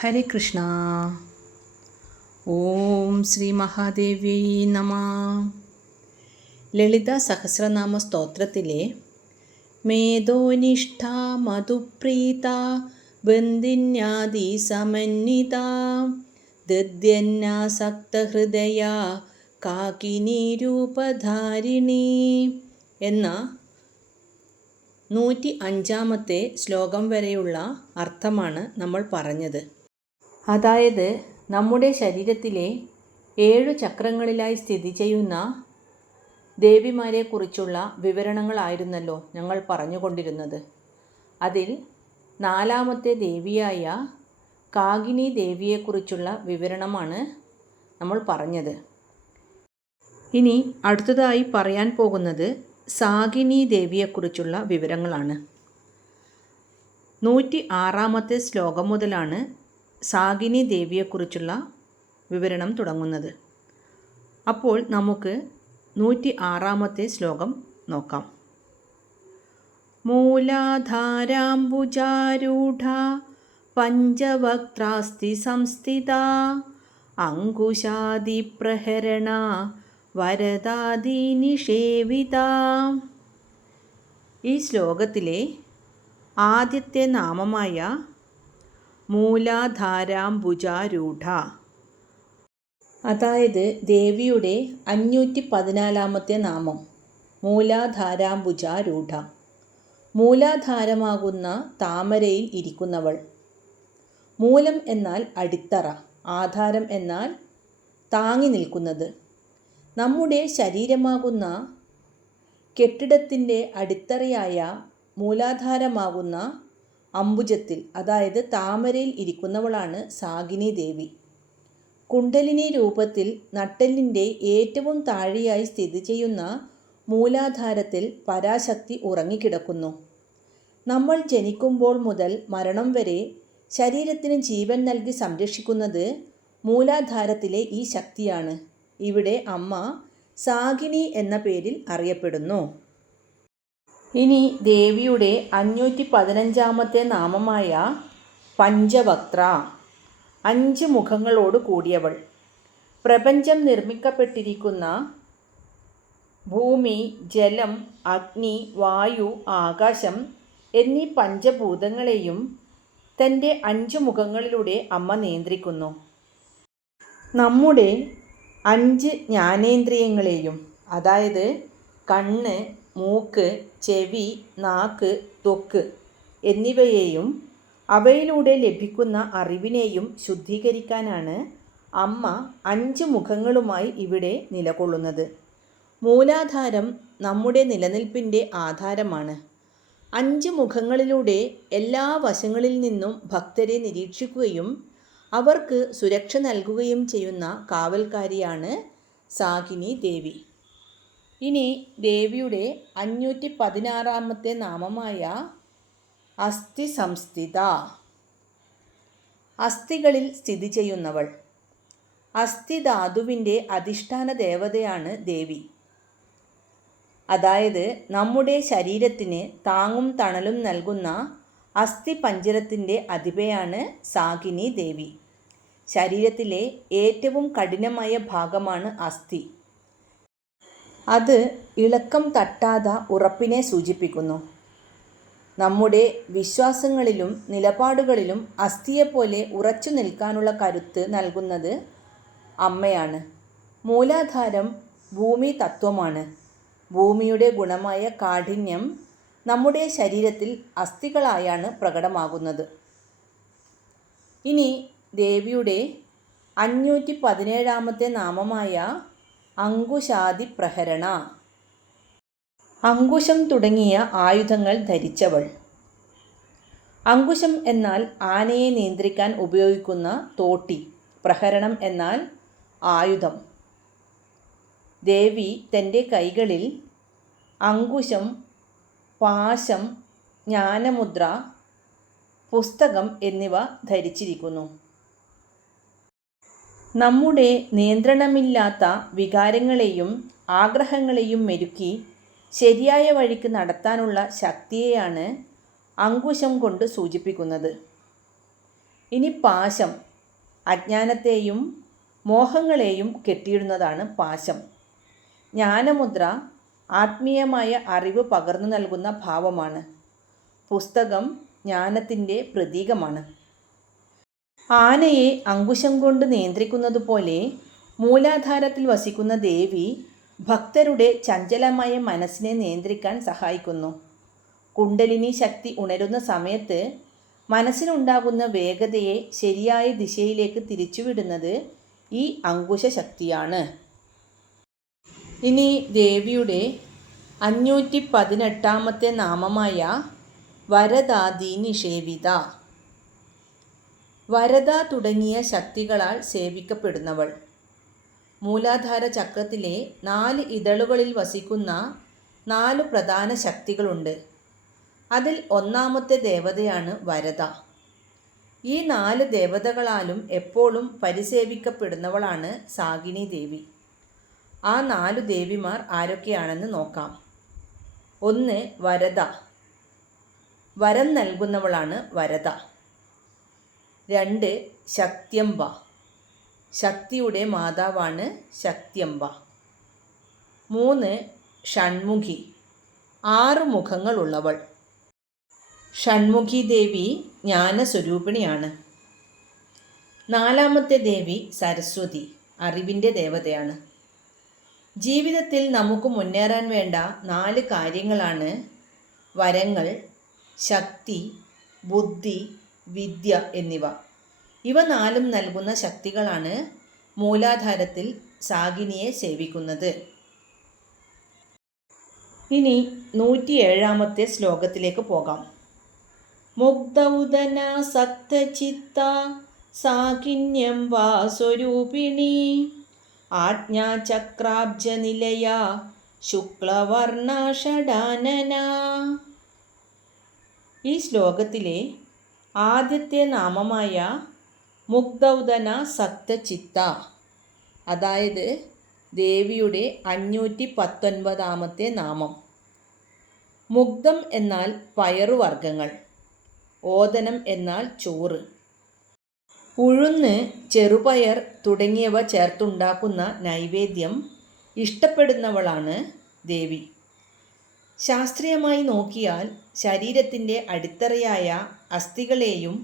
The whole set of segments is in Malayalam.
ഹരേ കൃഷ്ണ. ഓം ശ്രീ മഹാദേവ്യൈ നമഃ. ലളിതാ സഹസ്രനാമ സ്തോത്രത്തിലെ മേധോനിഷ്ഠ മധുപ്രീത ബന്ധിന്യാദി സമന്വിത ദദ്യന്നാസക്തഹൃദയ കാകിനി രൂപധാരിണി എന്ന 105-ാമത്തെ ശ്ലോകം വരെയുള്ള അർത്ഥമാണ് നമ്മൾ പറഞ്ഞത്. അതായത് നമ്മുടെ ശരീരത്തിലെ 7 ചക്രങ്ങളിലായി സ്ഥിതി ചെയ്യുന്ന ദേവിമാരെക്കുറിച്ചുള്ള വിവരണങ്ങളായിരുന്നല്ലോ ഞങ്ങൾ പറഞ്ഞുകൊണ്ടിരുന്നത്. അതിൽ 4-ാമത്തെ ദേവിയായ കാകിനി ദേവിയെക്കുറിച്ചുള്ള വിവരണമാണ് നമ്മൾ പറഞ്ഞത്. ഇനി അടുത്തതായി പറയാൻ പോകുന്നത് സാകിനി ദേവിയെക്കുറിച്ചുള്ള വിവരങ്ങളാണ്. 106-ാമത്തെ ശ്ലോകം മുതലാണ് സാകിനി ദേവിയെക്കുറിച്ചുള്ള വിവരണം തുടങ്ങുന്നത്. അപ്പോൾ നമുക്ക് 106-ാമത്തെ ശ്ലോകം നോക്കാം. മൂലാധാരാംബുജാരൂഢ പഞ്ചവക്ത്രാസ്തി സംസ്ഥിത അങ്കുശാദിപ്രഹരണ വരദാദിനിഷേവിത. ഈ ശ്ലോകത്തിലെ ആദ്യത്തെ നാമമായ മൂലാധാരാംബുജാരൂഢ, അതായത് ദേവിയുടെ 514-ാമത്തെ നാമം മൂലാധാരാംബുജാരൂഢ, മൂലാധാരമാകുന്ന താമരയിൽ ഇരിക്കുന്നവൾ. മൂലം എന്നാൽ അടിത്തറ, ആധാരം എന്നാൽ താങ്ങി നിൽക്കുന്നത്. നമ്മുടെ ശരീരമാകുന്ന കെട്ടിടത്തിൻ്റെ അടിത്തറയായ മൂലാധാരമാകുന്ന അംബുജത്തിൽ, അതായത് താമരയിൽ ഇരിക്കുന്നവളാണ് സാകിനി ദേവി. കുണ്ഡലിനി രൂപത്തിൽ നട്ടെല്ലിൻ്റെ ഏറ്റവും താഴെയായി സ്ഥിതി ചെയ്യുന്ന മൂലാധാരത്തിൽ പരാശക്തി ഉറങ്ങിക്കിടക്കുന്നു. നമ്മൾ ജനിക്കുമ്പോൾ മുതൽ മരണം വരെ ശരീരത്തിന് ജീവൻ നൽകി സംരക്ഷിക്കുന്നത് മൂലാധാരത്തിലെ ഈ ശക്തിയാണ്. ഇവിടെ അമ്മ സാകിനി എന്ന പേരിൽ അറിയപ്പെടുന്നു. ഇനി ദേവിയുടെ 515-ാമത്തെ നാമമായ പഞ്ചവക്ത്ര, 5 മുഖങ്ങളോട് കൂടിയവൾ. പ്രപഞ്ചം നിർമ്മിക്കപ്പെട്ടിരിക്കുന്ന ഭൂമി, ജലം, അഗ്നി, വായു, ആകാശം എന്നീ പഞ്ചഭൂതങ്ങളെയും തൻ്റെ 5 മുഖങ്ങളിലൂടെ അമ്മ നിയന്ത്രിക്കുന്നു. നമ്മുടെ 5 ജ്ഞാനേന്ദ്രിയങ്ങളെയും, അതായത് കണ്ണ്, മൂക്ക്, ചെവി, നാക്ക്, ത്വക്ക് എന്നിവയെയും അവയിലൂടെ ലഭിക്കുന്ന അറിവിനെയും ശുദ്ധീകരിക്കാനാണ് അമ്മ 5 മുഖങ്ങളുമായി ഇവിടെ നിലകൊള്ളുന്നത്. മൂലാധാരം നമ്മുടെ നിലനിൽപ്പിൻ്റെ ആധാരമാണ്. 5 മുഖങ്ങളിലൂടെ എല്ലാ വശങ്ങളിൽ നിന്നും ഭക്തരെ നിരീക്ഷിക്കുകയും അവർക്ക് സുരക്ഷ നൽകുകയും ചെയ്യുന്ന കാവൽക്കാരിയാണ് സാകിനി ദേവി. ഇനി ദേവിയുടെ 516-ാമത്തെ നാമമായ അസ്ഥി സംസ്ഥിത, അസ്ഥികളിൽ സ്ഥിതി ചെയ്യുന്നവൾ. അസ്ഥിധാതുവിൻ്റെ അധിഷ്ഠാന ദേവതയാണ് ദേവി. അതായത് നമ്മുടെ ശരീരത്തിന് താങ്ങും തണലും നൽകുന്ന അസ്ഥിപഞ്ജരത്തിൻ്റെ അധിപയാണ് സാകിനി ദേവി. ശരീരത്തിലെ ഏറ്റവും കഠിനമായ ഭാഗമാണ് അസ്ഥി. അത് ഇളക്കം തട്ടാത്ത ഉറപ്പിനെ സൂചിപ്പിക്കുന്നു. നമ്മുടെ വിശ്വാസങ്ങളിലും നിലപാടുകളിലും അസ്ഥിയെപ്പോലെ ഉറച്ചു നിൽക്കാനുള്ള കരുത്ത് നൽകുന്നത് അമ്മയാണ്. മൂലാധാരം ഭൂമി തത്വമാണ്. ഭൂമിയുടെ ഗുണമായ കാഠിന്യം നമ്മുടെ ശരീരത്തിൽ അസ്ഥികളായാണ് പ്രകടമാകുന്നത്. ഇനി ദേവിയുടെ 517-ാമത്തെ നാമമായ അങ്കുശാദിപ്രഹരണ, അങ്കുശം തുടങ്ങിയ ആയുധങ്ങൾ ധരിച്ചവൾ. അങ്കുശം എന്നാൽ ആനയെ നിയന്ത്രിക്കാൻ ഉപയോഗിക്കുന്ന തോട്ടി, പ്രഹരണം എന്നാൽ ആയുധം. ദേവി തൻ്റെ കൈകളിൽ അങ്കുശം, പാശം, ജ്ഞാനമുദ്ര, പുസ്തകം എന്നിവ ധരിച്ചിരിക്കുന്നു. നമ്മുടെ നിയന്ത്രണമില്ലാത്ത വികാരങ്ങളെയും ആഗ്രഹങ്ങളെയും മെരുക്കി ശരിയായ വഴിക്ക് നടത്താനുള്ള ശക്തിയെയാണ് അങ്കുശം കൊണ്ട് സൂചിപ്പിക്കുന്നത്. ഇനി പാശം, അജ്ഞാനത്തെയും മോഹങ്ങളെയും കെട്ടിയിടുന്നതാണ് പാശം. ജ്ഞാനമുദ്ര ആത്മീയമായ അറിവ് പകർന്നു നൽകുന്ന ഭാവമാണ്. പുസ്തകം ജ്ഞാനത്തിൻ്റെ പ്രതീകമാണ്. ആനയെ അങ്കുശം കൊണ്ട് നിയന്ത്രിക്കുന്നത് പോലെ മൂലാധാരത്തിൽ വസിക്കുന്ന ദേവി ഭക്തരുടെ ചഞ്ചലമായ മനസ്സിനെ നിയന്ത്രിക്കാൻ സഹായിക്കുന്നു. കുണ്ടലിനി ശക്തി ഉണരുന്ന സമയത്ത് മനസ്സിനുണ്ടാകുന്ന വേഗതയെ ശരിയായ ദിശയിലേക്ക് തിരിച്ചുവിടുന്നത് ഈ അങ്കുശ ശക്തിയാണ്. ഇനി ദേവിയുടെ 518 നാമമായ വരദാദി നിഷേവിത. വരദ തുടങ്ങിയ ശക്തികളാൽ സേവിക്കപ്പെടുന്നവൾ. മൂലാധാര ചക്രത്തിലെ 4 ഇതളുകളിൽ വസിക്കുന്ന 4 പ്രധാന ശക്തികളുണ്ട്. അതിൽ ഒന്നാമത്തെ ദേവതയാണ് വരദ. ഈ 4 ദേവതകളാലും എപ്പോഴും പരിസേവിക്കപ്പെടുന്നവളാണ് സാഗിനി ദേവി. ആ 4 ദേവിമാർ ആരൊക്കെയാണെന്ന് നോക്കാം. 1. വരദ, വരം നൽകുന്നവളാണ് വരദ. 2. ശക്ത്യംബ, ശക്തിയുടെ മാതാവാണ് ശക്ത്യംബ. 3. ഷൺമുഖി, 6 മുഖങ്ങളുള്ളവൾ. ഷൺമുഖി ദേവി ജ്ഞാനസ്വരൂപിണിയാണ്. 4. ദേവി സരസ്വതി, അറിവിൻ്റെ ദേവതയാണ്. ജീവിതത്തിൽ നമുക്ക് മുന്നേറാൻ വേണ്ട 4 കാര്യങ്ങളാണ് വരങ്ങൾ, ശക്തി, ബുദ്ധി, വിദ്യ എന്നിവ. ഇവ 4ഉം നൽകുന്ന ശക്തികളാണ് മൂലാധാരത്തിൽ സാഗിനിയെ സേവിക്കുന്നത്. ഇനി 107 ശ്ലോകത്തിലേക്ക് പോകാം. മുഗ്ധൗദന സക്തചിത്ത സാകിന്യം വാ സ്വരൂപിണി ആജ്ഞാചക്രാബ്ജനിലയ ശുക്ലവർണ ഷഡാനന. ഈ ശ്ലോകത്തിലെ ആദ്യത്തെ നാമമായ മുഗ്ധൗദന സക്തചിത്ത, അതായത് ദേവിയുടെ 519 നാമം. മുഗ്ധം എന്നാൽ പയറുവർഗ്ഗങ്ങൾ, ഓദനം എന്നാൽ ചോറ്. ഉഴുന്ന്, ചെറുപയർ തുടങ്ങിയവ ചേർത്തുണ്ടാക്കുന്ന നൈവേദ്യം ഇഷ്ടപ്പെടുന്നവളാണ് ദേവി. ശാസ്ത്രീയമായി നോക്കിയാൽ ശരീരത്തിൻ്റെ അടിത്തറയായ അസ്ഥികളെയും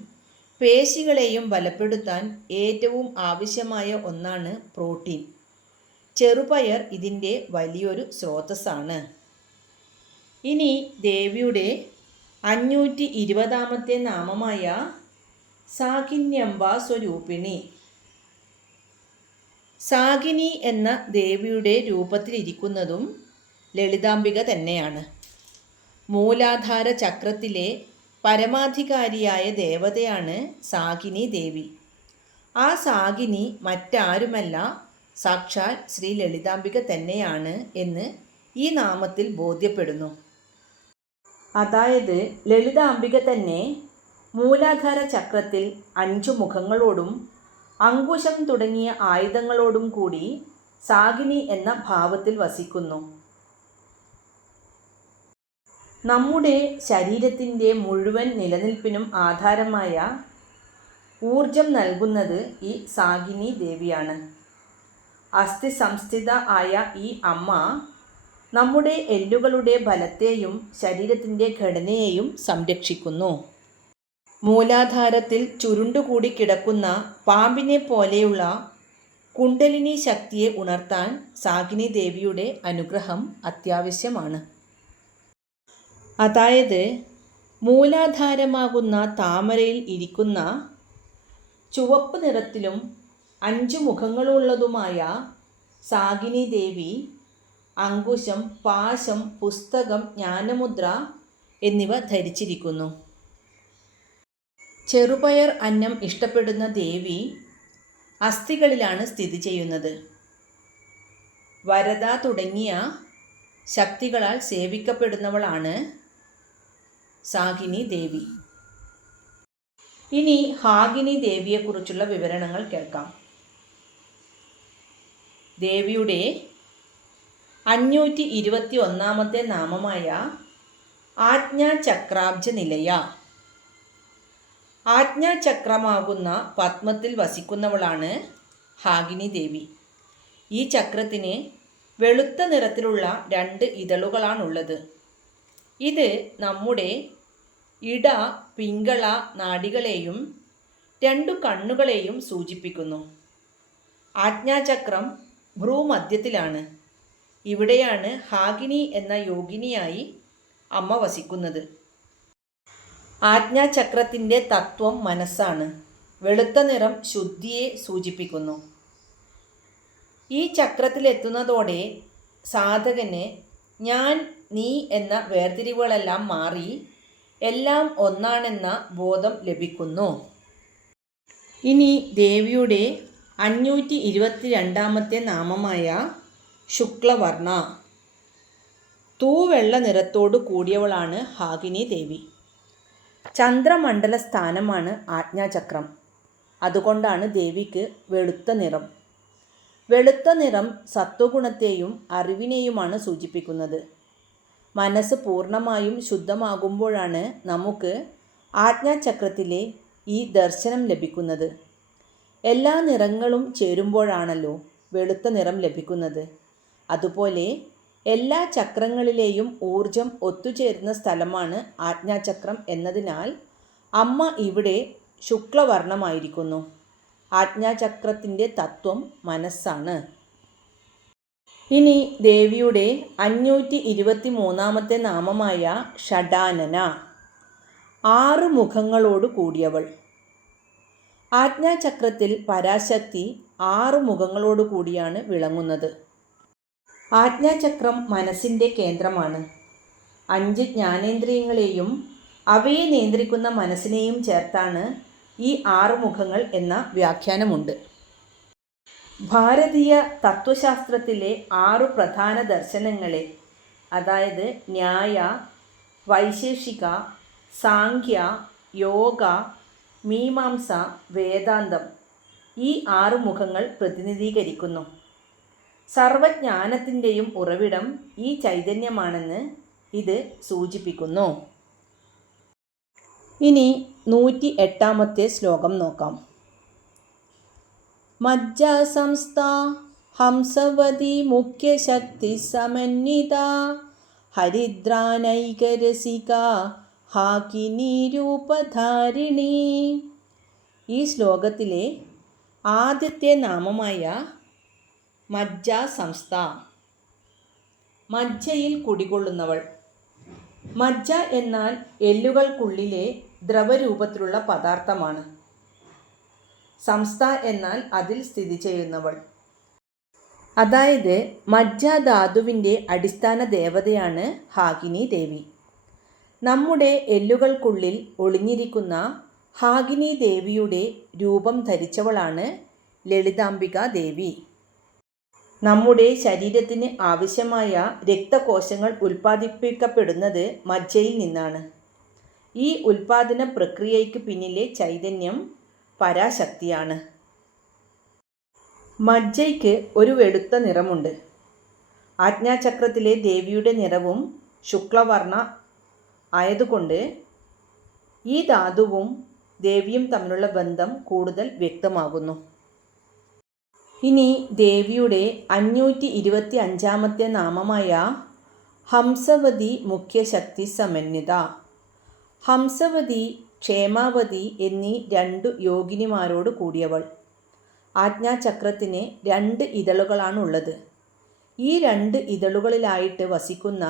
പേശികളെയും ബലപ്പെടുത്താൻ ഏറ്റവും ആവശ്യമായ ഒന്നാണ് പ്രോട്ടീൻ. ചെറുപയർ ഇതിൻ്റെ വലിയൊരു സ്രോതസ്സാണ്. ഇനി ദേവിയുടെ 520 നാമമായ സാകിന്യംബ സ്വരൂപിണി. സാകിനി എന്ന ദേവിയുടെ രൂപത്തിലിരിക്കുന്നതും ലളിതാംബിക തന്നെയാണ്. മൂലാധാര ചക്രത്തിലെ പരമാധികാരിയായ ദേവതയാണ് സാകിനി ദേവി. ആ സാകിനി മറ്റാരുമല്ല, സാക്ഷാൽ ശ്രീ ലളിതാംബിക തന്നെയാണ് എന്ന് ഈ നാമത്തിൽ ബോധ്യപ്പെടുന്നു. അതായത് ലളിതാംബിക തന്നെ മൂലാധാര ചക്രത്തിൽ 5 മുഖങ്ങളോടും അങ്കുശം തുടങ്ങിയ ആയുധങ്ങളോടും കൂടി സാകിനി എന്ന ഭാവത്തിൽ വസിക്കുന്നു. നമ്മുടെ ശരീരത്തിൻ്റെ മുഴുവൻ നിലനിൽപ്പിനും ആധാരമായ ഊർജം നൽകുന്നത് ഈ സാകിനി ദേവിയാണ്. അസ്ഥി സംസ്ഥിത ആയ ഈ അമ്മ നമ്മുടെ എല്ലുകളുടെ ബലത്തെയും ശരീരത്തിൻ്റെ ഘടനയെയും സംരക്ഷിക്കുന്നു. മൂലാധാരത്തിൽ ചുരുണ്ടുകൂടി കിടക്കുന്ന പാമ്പിനെ പോലെയുള്ള കുണ്ടലിനി ശക്തിയെ ഉണർത്താൻ സാകിനി ദേവിയുടെ അനുഗ്രഹം അത്യാവശ്യമാണ്. അതായത് മൂലാധാരമാകുന്ന താമരയിൽ ഇരിക്കുന്ന ചുവപ്പ് നിറത്തിലും 5 മുഖങ്ങളുള്ളതുമായ സാകിനി ദേവി അങ്കുശം, പാശം, പുസ്തകം, ജ്ഞാനമുദ്ര എന്നിവ ധരിച്ചിരിക്കുന്നു. ചെറുപയർ അന്നം ഇഷ്ടപ്പെടുന്ന ദേവി അസ്ഥികളിലാണ് സ്ഥിതി ചെയ്യുന്നത്. വരദ തുടങ്ങിയ ശക്തികളാൽ സേവിക്കപ്പെടുന്നവളാണ് സാകിനി ദേവി. ഇനി ഹാഗിനി ദേവിയെക്കുറിച്ചുള്ള വിവരണങ്ങൾ കേൾക്കാം. ദേവിയുടെ 521 നാമമായ ആജ്ഞാചക്രാബ്ജ നിലയ. ആജ്ഞാചക്രമാകുന്ന പത്മത്തിൽ വസിക്കുന്നവളാണ് ഹാഗിനി ദേവി. ഈ ചക്രത്തിന് വെളുത്ത നിറത്തിലുള്ള 2 ഇതളുകളാണുള്ളത്. ഇത് നമ്മുടെ ഇട പിംഗള നാഡികളെയും 2 കണ്ണുകളെയും സൂചിപ്പിക്കുന്നു. ആജ്ഞാചക്രം ഭ്രൂമധ്യത്തിലാണ്. ഇവിടെയാണ് ഹാഗിനി എന്ന യോഗിനിയായി അമ്മ വസിക്കുന്നത്. ആജ്ഞാചക്രത്തിൻ്റെ തത്വം മനസ്സാണ്. വെളുത്ത നിറം ശുദ്ധിയെ സൂചിപ്പിക്കുന്നു. ഈ ചക്രത്തിലെത്തുന്നതോടെ സാധകന് ഞാൻ നീ എന്ന വേർതിരിവുകളെല്ലാം മാറി എല്ലാം ഒന്നാണെന്ന ബോധം ലഭിക്കുന്നു. ഇനി ദേവിയുടെ 522 നാമമായ ശുക്ലവർണ, തൂവെള്ള നിറത്തോടു കൂടിയവളാണ് ഹാഗിനി ദേവി. ചന്ദ്രമണ്ഡല സ്ഥാനമാണ് ആജ്ഞാചക്രം. അതുകൊണ്ടാണ് ദേവിക്ക് വെളുത്ത നിറം. വെളുത്ത നിറം സത്വഗുണത്തെയും അറിവിനെയുമാണ് സൂചിപ്പിക്കുന്നത്. മനസ്സ് പൂർണ്ണമായും ശുദ്ധമാകുമ്പോഴാണ് നമുക്ക് ആജ്ഞാചക്രത്തിലെ ഈ ദർശനം ലഭിക്കുന്നത്. എല്ലാ നിറങ്ങളും ചേരുമ്പോഴാണല്ലോ വെളുത്ത നിറം ലഭിക്കുന്നത്. അതുപോലെ എല്ലാ ചക്രങ്ങളിലെയും ഊർജം ഒത്തുചേരുന്ന സ്ഥലമാണ് ആജ്ഞാചക്രം എന്നതിനാൽ അമ്മ ഇവിടെ ശുക്ലവർണ്ണമായിരിക്കുന്നു. ആജ്ഞാചക്രത്തിൻ്റെ തത്വം മനസ്സാണ്. ഇനി ദേവിയുടെ 523 നാമമായ ഷഡാനന, 6 മുഖങ്ങളോട് കൂടിയവൾ. ആജ്ഞാചക്രത്തിൽ പരാശക്തി 6 മുഖങ്ങളോട് കൂടിയാണ് വിളങ്ങുന്നത്. ആജ്ഞാചക്രം മനസ്സിൻ്റെ കേന്ദ്രമാണ്. 5 ജ്ഞാനേന്ദ്രിയങ്ങളെയും അവയെ നിയന്ത്രിക്കുന്ന മനസ്സിനെയും ചേർത്താണ് ഈ 6 മുഖങ്ങൾ എന്ന വ്യാഖ്യാനമുണ്ട്. ഭാരതീയ തത്വശാസ്ത്രത്തിലെ 6 പ്രധാന ദർശനങ്ങളെ, അതായത് ന്യായ, വൈശേഷിക, സാംഖ്യ, യോഗ, മീമാംസ, വേദാന്തം, ഈ 6 മുഖങ്ങൾ പ്രതിനിധീകരിക്കുന്നു. സർവജ്ഞാനത്തിൻ്റെയും ഉറവിടം ഈ ചൈതന്യമാണെന്ന് ഇത് സൂചിപ്പിക്കുന്നു. ഇനി 108 ശ്ലോകം നോക്കാം. മജ്ജാസംസ്ഥാ ഹംസവതി മുഖ്യശക്തി സമന്വിത ഹരിദ്രാനൈകരസിക ഹാകിനി രൂപധാരിണി. ഈ ശ്ലോകത്തിലെ ആദ്യത്തെ നാമമായ മജ്ജാസംസ്ഥ, മജ്ജയിൽ കുടികൊള്ളുന്നവൾ. മജ്ജ എന്നാൽ എല്ലുകൾക്കുള്ളിലെ ദ്രവരൂപത്തിലുള്ള പദാർത്ഥമാണ്. സംസ്ഥ എന്നാൽ അതിൽ സ്ഥിതി ചെയ്യുന്നവൾ. അതായത് മജ്ജാധാതുവിൻ്റെ അടിസ്ഥാന ദേവതയാണ് ഹാഗിനി ദേവി. നമ്മുടെ എല്ലുകൾക്കുള്ളിൽ ഒളിഞ്ഞിരിക്കുന്ന ഹാഗിനി ദേവിയുടെ രൂപം ധരിച്ചവളാണ് ലളിതാംബിക ദേവി. നമ്മുടെ ശരീരത്തിന് ആവശ്യമായ രക്തകോശങ്ങൾ ഉൽപ്പാദിപ്പിക്കപ്പെടുന്നത് മജ്ജയിൽ നിന്നാണ്. ഈ ഉൽപ്പാദന പ്രക്രിയയ്ക്ക് പിന്നിലെ ചൈതന്യം പരാശക്തിയാണ്. മജ്ജയ്ക്ക് ഒരു വെളുത്ത നിറമുണ്ട്. ആജ്ഞാചക്രത്തിലെ ദേവിയുടെ നിറവും ശുക്ലവർണ്ണ ആയതുകൊണ്ട് ഈ ധാതുവും ദേവിയും തമ്മിലുള്ള ബന്ധം കൂടുതൽ വ്യക്തമാകുന്നു. ഇനി ദേവിയുടെ 525 നാമമായ ഹംസവതി മുഖ്യശക്തി സമന്വിത. ഹംസവതി, ക്ഷേമാവതി എന്നീ 2 യോഗിനിമാരോട് കൂടിയവൾ. ആജ്ഞാചക്രത്തിന് 2 ഇതളുകളാണുള്ളത്. ഈ 2 ഇതളുകളിലായിട്ട് വസിക്കുന്ന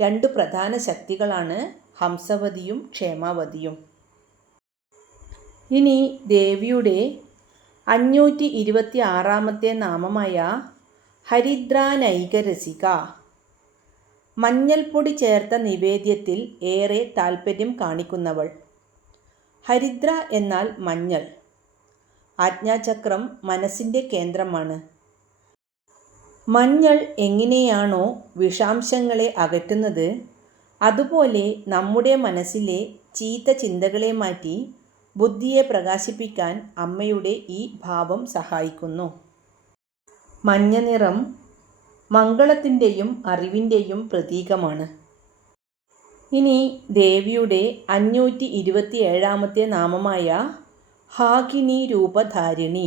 2 പ്രധാന ശക്തികളാണ് ഹംസവതിയും ക്ഷേമാവതിയും. ഇനി ദേവിയുടെ 526 നാമമായ ഹരിദ്രാനൈകരസിക. മഞ്ഞൾപ്പൊടി ചേർത്ത നിവേദ്യത്തിൽ ഏറെ താൽപ്പര്യം കാണിക്കുന്നവൾ. ഹരിദ്ര എന്നാൽ മഞ്ഞൾ. ആജ്ഞാചക്രം മനസ്സിൻ്റെ കേന്ദ്രമാണ്. മഞ്ഞൾ എങ്ങനെയാണോ വിഷാംശങ്ങളെ അകറ്റുന്നത്, അതുപോലെ നമ്മുടെ മനസ്സിലെ ചീത്ത ചിന്തകളെ മാറ്റി ബുദ്ധിയെ പ്രകാശിപ്പിക്കാൻ അമ്മയുടെ ഈ ഭാവം സഹായിക്കുന്നു. മഞ്ഞ നിറം മംഗളത്തിൻ്റെയും അറിവിൻ്റെയും പ്രതീകമാണ്. ഇനി ദേവിയുടെ 527 നാമമായ ഹാകിനി രൂപധാരിണി.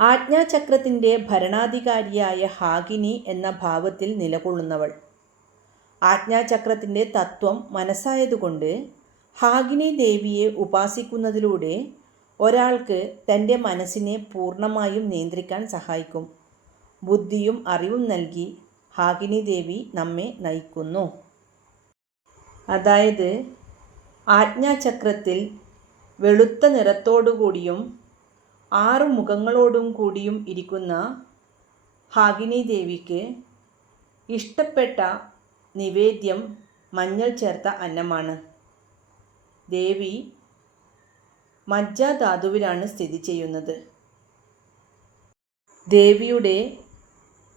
ആജ്ഞാചക്രത്തിൻ്റെ ഭരണാധികാരിയായ ഹാകിനി എന്ന ഭാവത്തിൽ നിലകൊള്ളുന്നവൾ. ആജ്ഞാചക്രത്തിൻ്റെ തത്വം മനസ്സായതുകൊണ്ട് ഹാകിനി ദേവിയെ ഉപാസിക്കുന്നതിലൂടെ ഒരാൾക്ക് തൻ്റെ മനസ്സിനെ പൂർണ്ണമായും നിയന്ത്രിക്കാൻ സഹായിക്കും. ബുദ്ധിയും അറിവും നൽകി ഹാകിനി ദേവി നമ്മെ നയിക്കുന്നു. അതായത് ആജ്ഞാചക്രത്തിൽ വെളുത്ത നിറത്തോടുകൂടിയും 6 മുഖങ്ങളോടും കൂടിയും ഇരിക്കുന്ന ഹാകിനി ദേവിക്ക് ഇഷ്ടപ്പെട്ട നിവേദ്യം മഞ്ഞൾ ചേർത്ത അന്നമാണ്. ദേവി മജ്ജാധാതുവിലാണ് സ്ഥിതി ചെയ്യുന്നത്. ദേവിയുടെ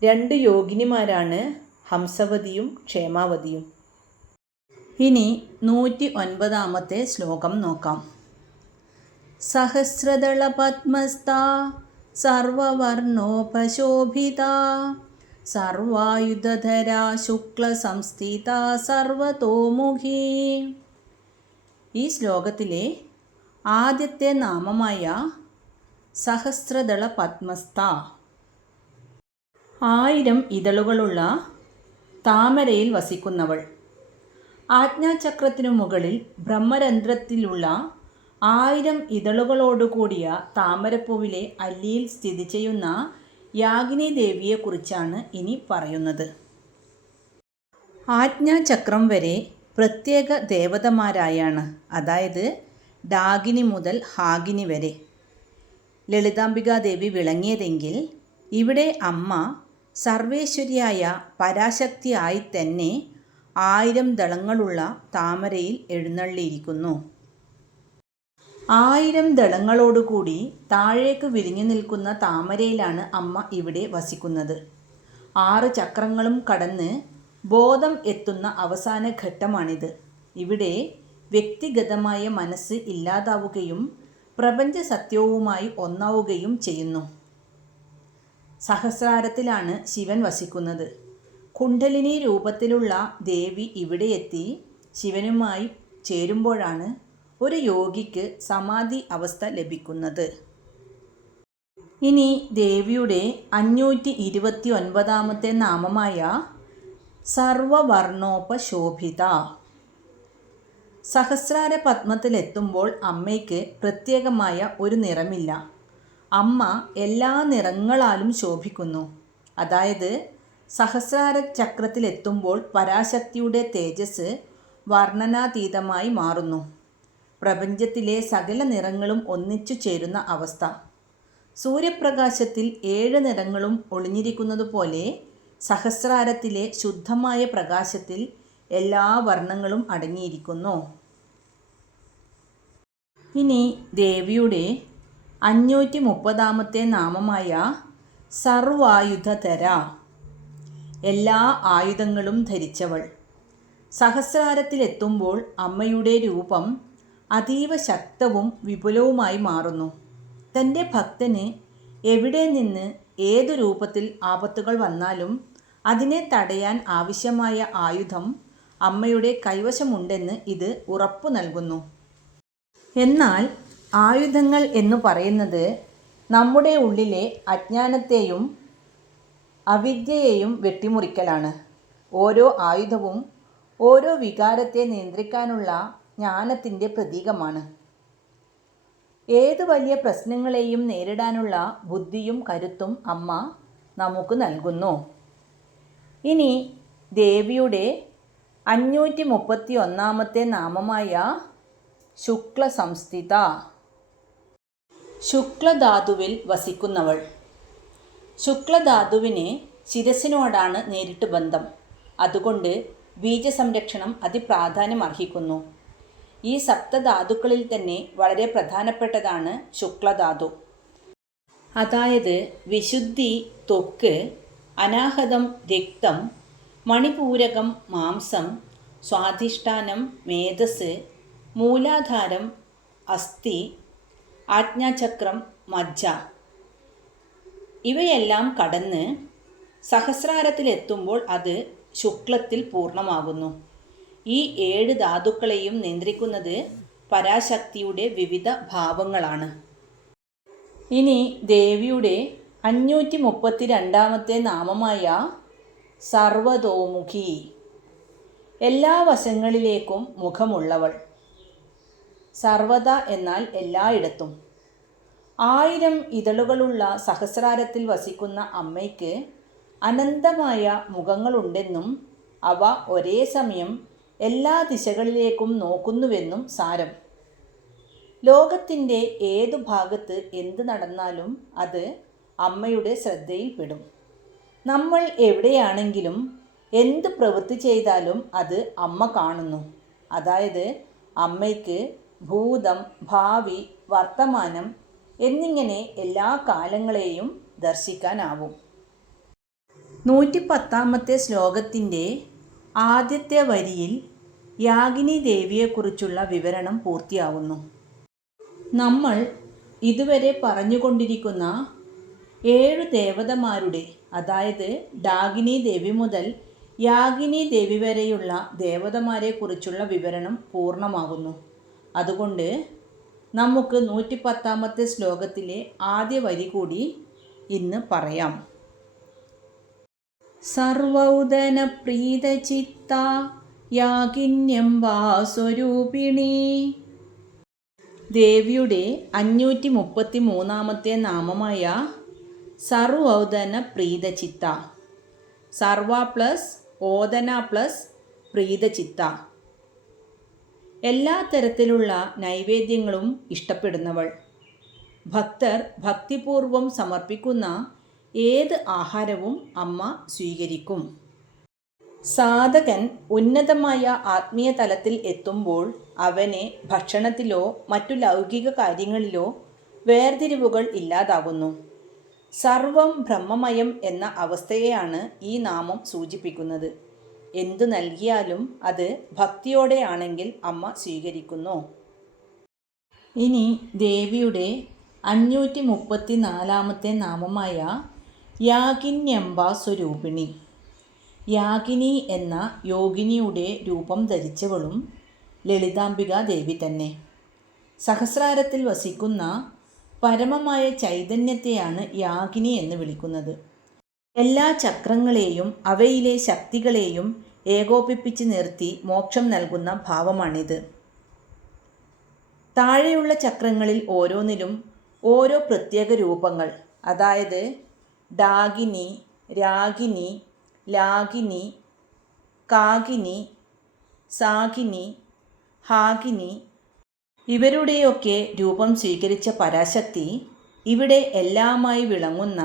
2 യോഗിനിമാരാണ് ഹംസവതിയും ക്ഷേമാവതിയും. ഇനി 109 ശ്ലോകം നോക്കാം. സഹസ്രദള പദ്മസ്ഥാ സർവവർണോപശോഭിതാ സർവായുധധരാ ശുക്ലസംസ്ഥിതാ സർവതോമുഖീ. ഈ ശ്ലോകത്തിലെ ആദ്യത്തെ നാമമായ സഹസ്രദള പദ്മസ്ഥ 1000 ഇതളുകളുള്ള താമരയിൽ വസിക്കുന്നവൾ. ആജ്ഞാചക്രത്തിനു മുകളിൽ ബ്രഹ്മരന്ധ്രത്തിലുള്ള 1000 ഇതളുകളോടുകൂടിയ താമരപ്പൂവിലെ അല്ലിയിൽ സ്ഥിതി ചെയ്യുന്ന യാഗിനി ദേവിയെക്കുറിച്ചാണ് ഇനി പറയുന്നത്. ആജ്ഞാചക്രം വരെ പ്രത്യേക ദേവതമാരായാണ്, അതായത് ഡാകിനി മുതൽ ഹാകിനി വരെ ലളിതാംബികാദേവി വിളങ്ങിയതെങ്കിൽ ഇവിടെ അമ്മ സർവേശ്വരിയായ പരാശക്തിയായി തന്നെ 1000 ദളങ്ങളുള്ള താമരയിൽ എഴുന്നള്ളിയിരിക്കുന്നു. 1000 ദളങ്ങളോടുകൂടി താഴേക്ക് വിരിഞ്ഞു നിൽക്കുന്ന താമരയിലാണ് അമ്മ ഇവിടെ വസിക്കുന്നത്. 6 ചക്രങ്ങളും കടന്ന് ബോധം എത്തുന്ന അവസാന ഘട്ടമാണിത്. ഇവിടെ വ്യക്തിഗതമായ മനസ്സ് ഇല്ലാതാവുകയും പ്രപഞ്ച സത്യവുമായി ഒന്നാവുകയും ചെയ്യുന്നു. സഹസ്രാരത്തിലാണ് ശിവൻ വസിക്കുന്നത്. കുണ്ഡലിനി രൂപത്തിലുള്ള ദേവി ഇവിടെ എത്തി ശിവനുമായി ചേരുമ്പോഴാണ് ഒരു യോഗിക്ക് സമാധി അവസ്ഥ ലഭിക്കുന്നത്. ഇനി ദേവിയുടെ 529 നാമമായ സർവവർണോപശോഭിത. സഹസ്രാര പദ്മത്തിലെത്തുമ്പോൾ അമ്മയ്ക്ക് പ്രത്യേകമായ ഒരു നിറമില്ല. അമ്മ എല്ലാ നിറങ്ങളാലും ശോഭിക്കുന്നു. അതായത് സഹസ്രാര ചക്രത്തിലെത്തുമ്പോൾ പരാശക്തിയുടെ തേജസ് വർണ്ണനാതീതമായി മാറുന്നു. പ്രപഞ്ചത്തിലെ സകല നിറങ്ങളും ഒന്നിച്ചു ചേരുന്ന അവസ്ഥ. സൂര്യപ്രകാശത്തിൽ 7 നിറങ്ങളും ഒളിഞ്ഞിരിക്കുന്നതുപോലെ സഹസ്രാരത്തിലെ ശുദ്ധമായ പ്രകാശത്തിൽ എല്ലാ വർണ്ണങ്ങളും അടങ്ങിയിരിക്കുന്നു. ഇനി ദേവിയുടെ 530 നാമമായ സർവായുധധര, എല്ലാ ആയുധങ്ങളും ധരിച്ചവൾ. സഹസ്രാരത്തിലെത്തുമ്പോൾ അമ്മയുടെ രൂപം അതീവ ശക്തവും വിപുലവുമായി മാറുന്നു. തൻ്റെ ഭക്തന് എവിടെ നിന്ന് ഏതു രൂപത്തിൽ ആപത്തുകൾ വന്നാലും അതിനെ തടയാൻ ആവശ്യമായ ആയുധം അമ്മയുടെ കൈവശമുണ്ടെന്ന് ഇത് ഉറപ്പു നൽകുന്നു. എന്നാൽ ആയുധങ്ങൾ എന്നു പറയുന്നത് നമ്മുടെ ഉള്ളിലെ അജ്ഞാനത്തെയും അവിദ്യയെയും വെട്ടിമുറിക്കലാണ്. ഓരോ ആയുധവും ഓരോ വികാരത്തെ നിയന്ത്രിക്കാനുള്ള ജ്ഞാനത്തിൻ്റെ പ്രതീകമാണ്. ഏത് വലിയ പ്രശ്നങ്ങളെയും നേരിടാനുള്ള ബുദ്ധിയും കരുത്തും അമ്മ നമുക്ക് നൽകുന്നു. ഇനി ദേവിയുടെ 531 നാമമായ ശുക്ലസംസ്ഥിത. ശുക്ലധാതുവിൽ വസിക്കുന്നവൾ. ശുക്ലധാതുവിന് ശിരസിനോടാണ് നേരിട്ട് ബന്ധം. അതുകൊണ്ട് ബീജസംരക്ഷണം അതിപ്രാധാന്യം അർഹിക്കുന്നു. ഈ സപ്തധാതുക്കളിൽ തന്നെ വളരെ പ്രധാനപ്പെട്ടതാണ് ശുക്ലധാതു. അതായത് വിശുദ്ധി ത്വക്ക്, അനാഹതം രക്തം, മണിപൂരകം മാംസം, സ്വാധിഷ്ഠാനം മേധസ്, മൂലാധാരം അസ്ഥി, ആജ്ഞാചക്രം മജ്ജ. ഇവയെല്ലാം കടന്ന് സഹസ്രാരത്തിലെത്തുമ്പോൾ അത് ശുക്ലത്തിൽ പൂർണ്ണമാകുന്നു. ഈ 7 ധാതുക്കളെയും നിയന്ത്രിക്കുന്നത് പരാശക്തിയുടെ വിവിധ ഭാവങ്ങളാണ്. ഇനി ദേവിയുടെ 532 നാമമായ സർവതോമുഖി, എല്ലാ വശങ്ങളിലേക്കും മുഖമുള്ളവൾ. സർവത എന്നാൽ എല്ലായിടത്തും. 1000 ഇതളുകളുള്ള സഹസ്രാരത്തിൽ വസിക്കുന്ന അമ്മയ്ക്ക് അനന്തമായ മുഖങ്ങളുണ്ടെന്നും അവ ഒരേ സമയം എല്ലാ ദിശകളിലേക്കും നോക്കുന്നുവെന്നും സാരം. ലോകത്തിൻ്റെ ഏതു ഭാഗത്ത് എന്ത് നടന്നാലും അത് അമ്മയുടെ ശ്രദ്ധയിൽപ്പെടും. നമ്മൾ എവിടെയാണെങ്കിലും എന്ത് പ്രവൃത്തി ചെയ്താലും അത് അമ്മ കാണുന്നു. അതായത് അമ്മയ്ക്ക് ഭൂതം, ഭാവി, വർത്തമാനം എന്നിങ്ങനെ എല്ലാ കാലങ്ങളെയും ദർശിക്കാനാവും. 110 ശ്ലോകത്തിൻ്റെ ആദ്യത്തെ വരിയിൽ യാഗിനി ദേവിയെക്കുറിച്ചുള്ള വിവരണം പൂർത്തിയാവുന്നു. നമ്മൾ ഇതുവരെ പറഞ്ഞുകൊണ്ടിരിക്കുന്ന 7 ദേവതമാരുടെ, അതായത് ഡാകിനി ദേവി മുതൽ യാഗിനി ദേവി വരെയുള്ള ദേവതമാരെക്കുറിച്ചുള്ള വിവരണം പൂർണ്ണമാകുന്നു. അതുകൊണ്ട് നമുക്ക് 110 ശ്ലോകത്തിലെ ആദ്യ വരി കൂടി ഇന്ന് പറയാം. സർവൗദന പ്രീതചിത്ത യാഗിന്യംബാ സ്വരൂപിണി. ദേവിയുടെ 533 നാമമായ സർവൗദന പ്രീതചിത്ത. സർവ പ്ലസ് ഓദന പ്ലസ് പ്രീതചിത്ത. എല്ലാ തരത്തിലുള്ള നൈവേദ്യങ്ങളും ഇഷ്ടപ്പെടുന്നവൾ. ഭക്തർ ഭക്തിപൂർവം സമർപ്പിക്കുന്ന ഏത് ആഹാരവും അമ്മ സ്വീകരിക്കും. സാധകൻ ഉന്നതമായ ആത്മീയ തലത്തിൽ എത്തുമ്പോൾ അവന് ഭക്ഷണത്തിലോ മറ്റു ലൗകിക കാര്യങ്ങളിലോ വേർതിരിവുകൾ ഇല്ലാതാകുന്നു. സർവം ബ്രഹ്മമയം എന്ന അവസ്ഥയെയാണ് ഈ നാമം സൂചിപ്പിക്കുന്നത്. എന്തു നൽകിയാലും അത് ഭക്തിയോടെയാണെങ്കിൽ അമ്മ സ്വീകരിക്കുന്നു. ഇനി ദേവിയുടെ 534 നാമമായ യാഗിന്യംബാ സ്വരൂപിണി. യാഗിനി എന്ന യോഗിനിയുടെ രൂപം ധരിച്ചവളും ലളിതാംബിക ദേവി തന്നെ. സഹസ്രാരത്തിൽ വസിക്കുന്ന പരമമായ ചൈതന്യത്തെയാണ് യാഗിനി എന്ന് വിളിക്കുന്നത്. എല്ലാ ചക്രങ്ങളെയും അവയിലെ ശക്തികളെയും ഏകോപിപ്പിച്ച് നിർത്തി മോക്ഷം നൽകുന്ന ഭാവമാണിത്. താഴെയുള്ള ചക്രങ്ങളിൽ ഓരോന്നിലും ഓരോ പ്രത്യേക രൂപങ്ങൾ, അതായത് ഡാകിനി, രാഗിനി, ലാഗിനി, കാഗിനി, സാഗിനി, ഹാഗിനി ഇവരുടെയൊക്കെ രൂപം സ്വീകരിച്ച പരാശക്തി ഇവിടെ എല്ലാമായി വിളങ്ങുന്ന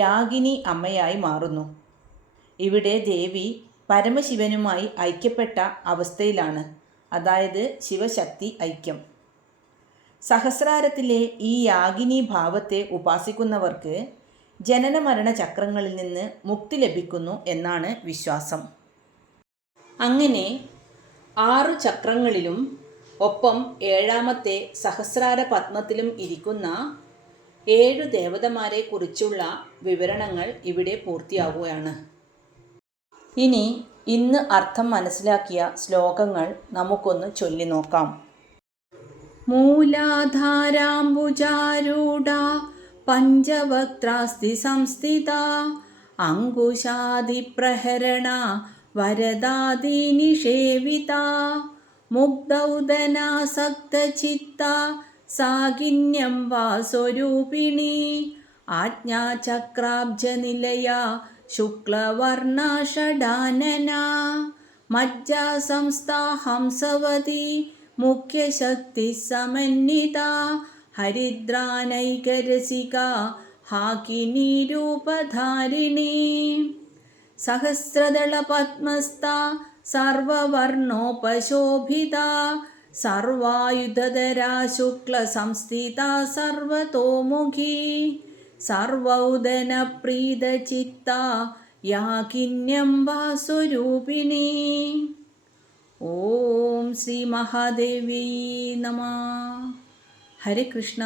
യാഗിനി അമ്മയായി മാറുന്നു. ഇവിടെ ദേവി പരമശിവനുമായി ഐക്യപ്പെട്ട അവസ്ഥയിലാണ്, അതായത് ശിവശക്തി ഐക്യം. സഹസ്രാരത്തിലെ ഈ യാഗിനി ഭാവത്തെ ഉപാസിക്കുന്നവർക്ക് ജനന മരണ ചക്രങ്ങളിൽ നിന്ന് മുക്തി ലഭിക്കുന്നു എന്നാണ് വിശ്വാസം. അങ്ങനെ 6 ചക്രങ്ങളിലും ഒപ്പം 7ാമത്തെ സഹസ്രാര പത്മത്തിലും ഇരിക്കുന്ന 7 ദേവതമാരെ കുറിച്ചുള്ള വിവരണങ്ങൾ ഇവിടെ പൂർത്തിയാവുകയാണ്. ഇനി ഇന്ന് അർത്ഥം മനസ്സിലാക്കിയ ശ്ലോകങ്ങൾ നമുക്കൊന്ന് ചൊല്ലി നോക്കാം. മൂലാധാരാംബുജാരൂഢ പഞ്ചവക്ത്രാസ്തി സംസ്ഥിത അങ്കുശാദിപ്രഹരണ വരദാദി നിഷേവിത മുഗ്ധൗദനാസക്തചിത്ത സാഗിന്യംബാ സ്വരൂപിണി ആജ്ഞാചക്രാബ്ജനിലയ ശുക്ലവർണ ഷഡാനന മജ്ജാസംസ്ഥാ ഹംസവതി മുഖ്യശക്തി സമന്വിത ഹരിദ്രാനൈകരസിക ഹാകിനി രൂപധാരിണി സഹസ്രദള പത്മസ്ഥ സർവവർണോപശോഭിത സർവായുധധരാ ശുക്ല സംസ്ഥിത സർവതോമുഖി സർവൗദന പ്രീതചിത്ത യാഗിന്യംബാ സ്വരൂപിണി. ഓം ശ്രീ മഹാദേവ്യൈ നമഃ. ഹരേ കൃഷ്ണ.